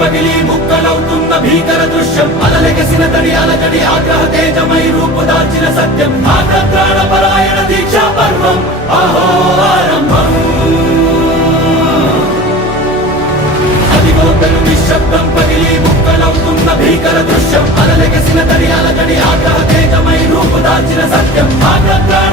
పగిలి ముక్కలవుతున్న భీకర దృశ్యం అలలెగసిన తడి అలజడి ఆగ్రహ తేజమై రూపుదాల్చిన సత్యం ఆగ్రత్రాణ పరాయణ దీక్షా పర్వం అహో ఆరంభం అదిగో పెను నిశ్శబ్దం పగిలి ముక్కలవుతున్న భీకర దృశ్యం అలలెగసిన తడి అలజడి ఆగ్రహ తేజమై రూపుదాల్చిన సత్యం ఆగ్రత్రాణ